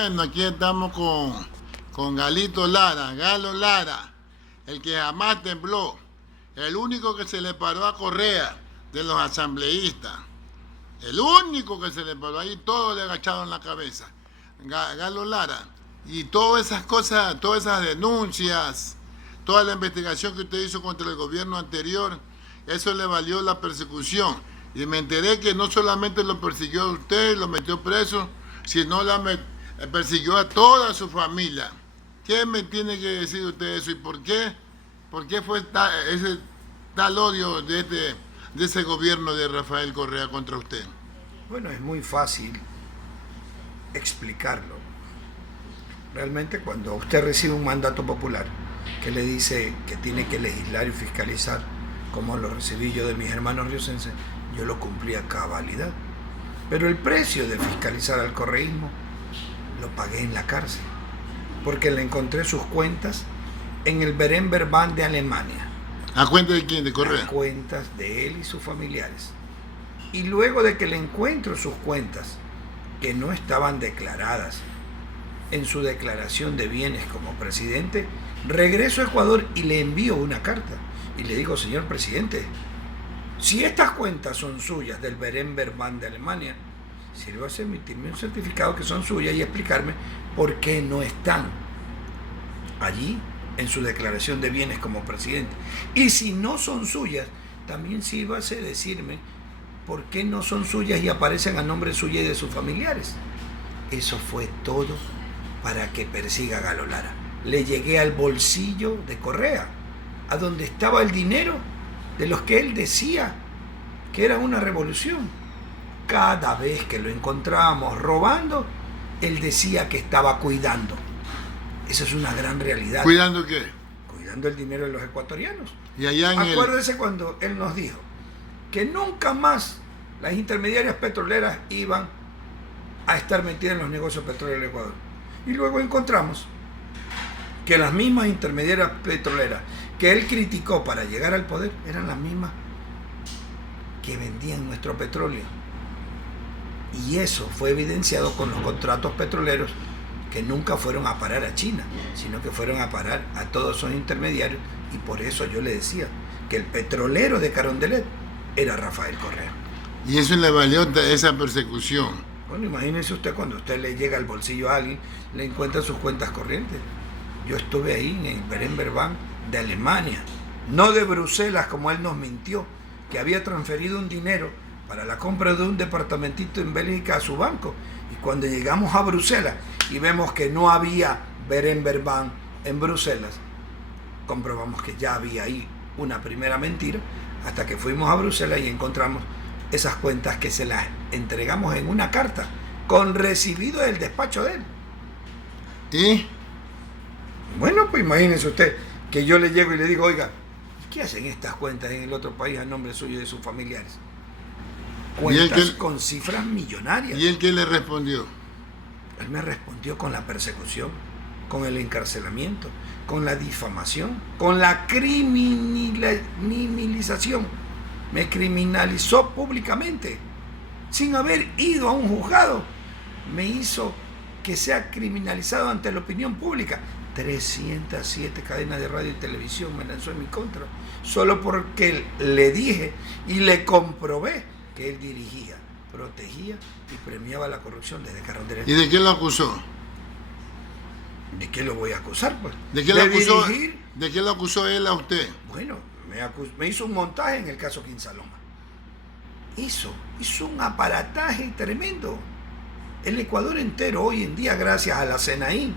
Bueno, aquí estamos con Galito Lara, Galo Lara, el que jamás tembló, el único que se le paró a Correa de los asambleístas, el único que se le paró ahí, todo le agacharon la cabeza. Galo Lara, y todas esas cosas, todas esas denuncias, toda la investigación que usted hizo contra el gobierno anterior, eso le valió la persecución. Y me enteré que no solamente lo persiguió a usted, lo metió preso, sino persiguió a toda su familia. ¿Qué me tiene que decir usted eso? ¿Y por qué? ¿Por qué fue ese tal odio de ese gobierno de Rafael Correa contra usted? Bueno, es muy fácil explicarlo. Realmente cuando usted recibe un mandato popular que le dice que tiene que legislar y fiscalizar, como lo recibí yo de mis hermanos riocenses, yo lo cumplí a cabalidad. Pero el precio de fiscalizar al correísmo lo pagué en la cárcel, porque le encontré sus cuentas en el Berenberbank de Alemania. ¿A cuenta de quién? ¿De Correa? A cuentas de él y sus familiares. Y luego de que le encuentro sus cuentas, que no estaban declaradas en su declaración de bienes como presidente, regreso a Ecuador y le envío una carta. Y le digo, señor presidente, si estas cuentas son suyas del Berenberbank de Alemania, sírvase emitirme un certificado que son suyas y explicarme por qué no están allí en su declaración de bienes como presidente. Y si no son suyas, también sírvase decirme por qué no son suyas y aparecen a nombre suyo y de sus familiares. Eso fue todo para que persiga a Galo Lara. Le llegué al bolsillo de Correa, a donde estaba el dinero de los que él decía que era una revolución. Cada vez que lo encontrábamos robando, él decía que estaba cuidando. Eso es una gran realidad. ¿Cuidando qué? Cuidando el dinero de los ecuatorianos. Y allá en Acuérdese cuando él nos dijo que nunca más las intermediarias petroleras iban a estar metidas en los negocios petroleros del Ecuador. Y luego encontramos que las mismas intermediarias petroleras que él criticó para llegar al poder eran las mismas que vendían nuestro petróleo. Y eso fue evidenciado con los contratos petroleros que nunca fueron a parar a China, sino que fueron a parar a todos esos intermediarios. Y por eso yo le decía que el petrolero de Carondelet era Rafael Correa. Y eso le valió esa persecución. Bueno, imagínese usted cuando usted le llega al bolsillo a alguien, le encuentra sus cuentas corrientes. Yo estuve ahí en el Berenberbank de Alemania, no de Bruselas como él nos mintió, que había transferido un dinero para la compra de un departamentito en Bélgica a su banco. Y cuando llegamos a Bruselas y vemos que no había Berenberbank en Bruselas, comprobamos que ya había ahí una primera mentira, hasta que fuimos a Bruselas y encontramos esas cuentas que se las entregamos en una carta con recibido del despacho de él. ¿Y? Bueno, pues imagínese usted que yo le llego y le digo, oiga, ¿qué hacen estas cuentas en el otro país a nombre suyo y de sus familiares? Cuentas con cifras millonarias. ¿Y él qué le respondió? Él me respondió con la persecución, con el encarcelamiento, con la difamación, con la criminalización. Me criminalizó públicamente, sin haber ido a un juzgado. Me hizo que sea criminalizado ante la opinión pública. 307 cadenas de radio y televisión me lanzó en mi contra, solo porque le dije y le comprobé que él dirigía, protegía y premiaba la corrupción desde Carondelet. ¿Y de qué lo acusó? ¿De qué lo voy a acusar, pues? ¿De qué lo acusó él a usted? Bueno, me hizo un montaje en el caso Quinsaloma. Hizo un aparataje tremendo. El Ecuador entero hoy en día, gracias a la CNI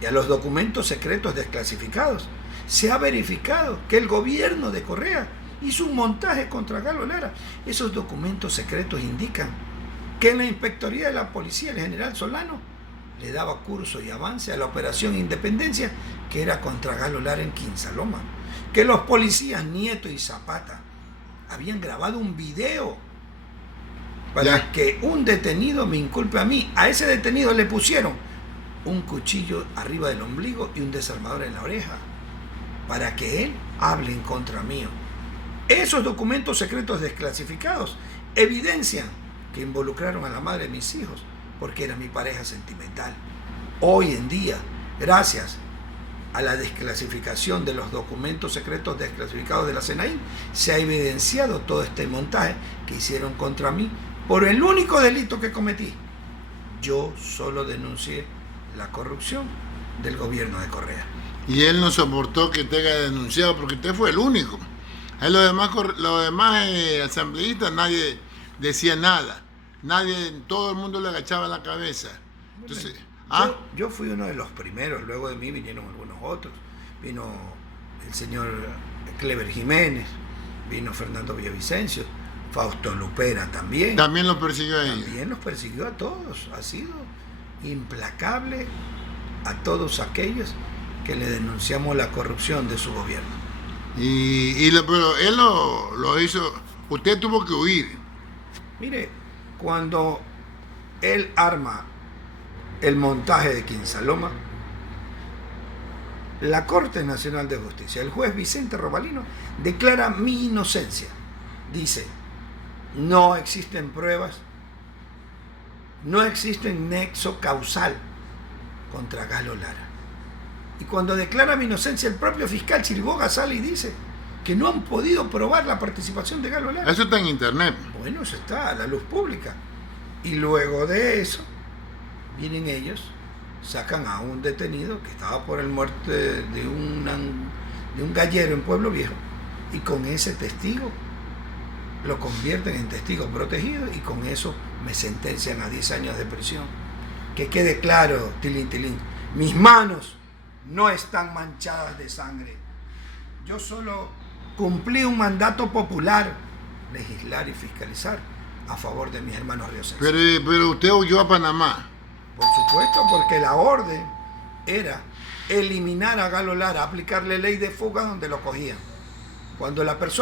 y a los documentos secretos desclasificados, se ha verificado que el gobierno de Correa hizo un montaje contra Galo Lara. Esos documentos secretos indican que en la inspectoría de la policía el general Solano le daba curso y avance a la operación Independencia, que era contra Galo Lara en Quinsaloma, que los policías Nieto y Zapata habían grabado un video para que un detenido me inculpe a mí. A ese detenido le pusieron un cuchillo arriba del ombligo y un desarmador en la oreja, para que él hable en contra mío. Esos documentos secretos desclasificados evidencian que involucraron a la madre de mis hijos porque era mi pareja sentimental. Hoy en día, gracias a la desclasificación de los documentos secretos desclasificados de la CNI, se ha evidenciado todo este montaje que hicieron contra mí por el único delito que cometí. Yo solo denuncié la corrupción del gobierno de Correa. Y él no soportó que te haya denunciado porque usted fue el único. A los demás asambleístas nadie decía nada. Todo el mundo le agachaba la cabeza. Entonces, yo fui uno de los primeros, luego de mí vinieron algunos otros. Vino el señor Clever Jiménez, vino Fernando Villavicencio, Fausto Lupera también. También los persiguió a ellos. También los persiguió a todos. Ha sido implacable a todos aquellos que le denunciamos la corrupción de su gobierno. Pero él lo hizo, usted tuvo que huir. Mire, cuando él arma el montaje de Quinsaloma, la Corte Nacional de Justicia, el juez Vicente Robalino, declara mi inocencia. Dice, no existen pruebas, no existe nexo causal contra Galo Lara. Y cuando declara mi inocencia, el propio fiscal Chiriboga sale y dice que no han podido probar la participación de Galo Lara. Eso está en internet. Bueno, eso está a la luz pública. Y luego de eso, vienen ellos, sacan a un detenido que estaba por el muerte de un gallero en Pueblo Viejo, y con ese testigo lo convierten en testigo protegido, y con eso me sentencian a 10 años de prisión. Que quede claro, tilín, tilín, mis manos no están manchadas de sangre. Yo solo cumplí un mandato popular, legislar y fiscalizar a favor de mis hermanos riocenses. Pero usted huyó a Panamá. Por supuesto, porque la orden era eliminar a Galo Lara, aplicarle ley de fuga donde lo cogían. Cuando la persona